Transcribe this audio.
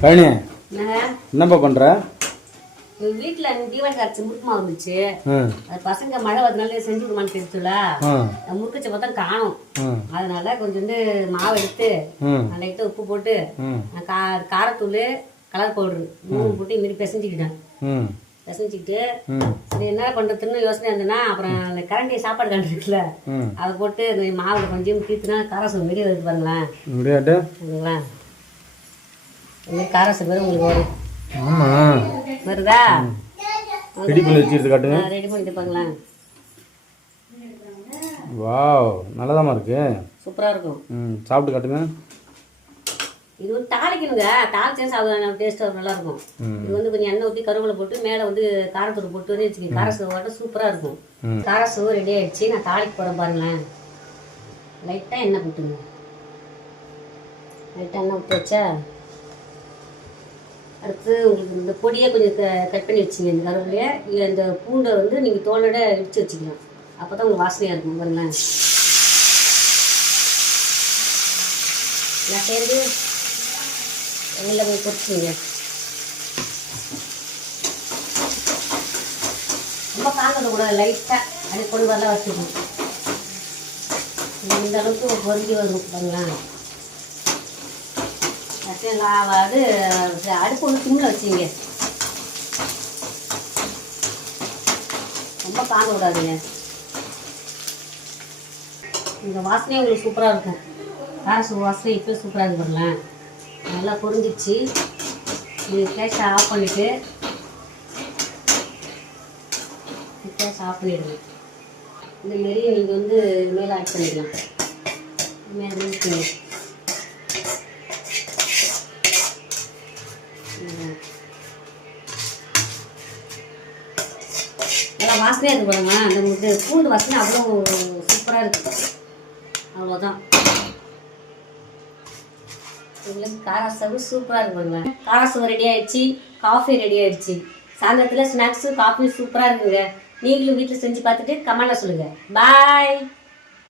பழனி என்னப்பா பண்ற? வீட்டுல தீபாவளி அரைச்சி முறுக்கு மாவு இருந்துச்சு. அது பசங்க மழை வரதுனால செஞ்சு விடுமான்னு தெரிஞ்சுல முறுக்குச்ச பார்த்தா காணும். அதனால கொஞ்சோண்டு மாவு எடுத்து லைட்டா உப்பு போட்டு காரத்தூள் கலர் பவுடரு 3 போட்டு மீறி பிசைஞ்சுக்கிட்டேன். பிசைஞ்சிக்கிட்டு சரி என்ன பண்றதுன்னு யோசனை இருந்ததுன்னா அப்புறம் அந்த கரண்டி சாப்பாடு கரண்டி இருக்குல்ல அதை போட்டு இந்த மாவுல கொஞ்சம் தீர்த்துனா காரசம் வெளியே வருது பாருங்களேன். காரசம் பேர் உங்களுக்கு வரும். வருதா? ரெடி பண்ணி வச்சிட்டு காட்டுங்க. ரெடி பண்ணிட்டு பாங்களேன். வாவ், நல்லதாமா இருக்கு. சூப்பரா இருக்கும். சாப்பிட்டு காட்டுங்க. இது வந்து தாளிக்கணுங்க. தாளிச்சா சாப்பிட டேஸ்ட்டாக நல்லா இருக்கும். இது வந்து கொஞ்சம் எண்ணெய் ஊற்றி கருவேப்பிலை போட்டு மேலே வந்து காரத்தூள் போட்டு வந்து வச்சுக்கோங்க. காரசோறு வாட்ட சூப்பராக இருக்கும். காரசோறு ரெடி ஆகிடுச்சு. நான் தாளிக்க போகிறேன் பாருங்களேன். லைட்டாக எண்ணெய் போட்டுங்க. லைட்டாக எண்ணெய் ஊற்றி வச்சா அடுத்து உங்களுக்கு இந்த பொடியை கொஞ்சம் கட் பண்ணி வச்சுங்க. இந்த கருவேப்பிலையை இல்லை இந்த பூண்டை வந்து நீங்கள் தோலோட இடித்து வச்சுக்கலாம். அப்போ தான் உங்களுக்கு வாசனையாக இருக்கும் பாருங்களேன். நான் சேர்ந்து எண்ணெயில் போய் பொரிச்சுங்க. ரொம்ப காங்கத கூட லைட்டாக அப்படி கொண்டு வரலாம் வச்சுக்கணும். இந்த அளவுக்கு பொருந்தி வரும் பாருங்களேன். அது அடுப்பு ஒன்று சிம்மில் வச்சுங்க. ரொம்ப காங்க விடாதுங்க. இந்த வாசனையும் உங்களுக்கு சூப்பராக இருக்கும். காரசு வாசனை இப்போ சூப்பராக இருக்கு பாருங்களேன். நல்லா பொரிஞ்சிச்சு. நீங்கள் கேஷை ஆஃப் பண்ணிவிட்டு கேஷ் ஆஃப் பண்ணிவிடுங்க. இந்தமாரி நீங்கள் வந்து மேலே ஆட் பண்ணிக்கலாம். மேலே ஊற்றிங்க. நல்லா வாசனையாக இருக்கு பாருங்க. அந்த பூண்டு வாசனை அவ்வளோ சூப்பராக இருக்குது. அவ்வளோதான். எங்களுக்கு காராசவு சூப்பராக இருக்கு பாருங்க. காராசவு ரெடி ஆயிடுச்சு. காஃபி ரெடி ஆயிடுச்சு. சாயந்தரத்தில் ஸ்நாக்ஸு காஃபி சூப்பராக இருக்குங்க. நீங்களும் வீட்டில் செஞ்சு பார்த்துட்டு கமெண்ட்டில் சொல்லுங்கள். பாய்.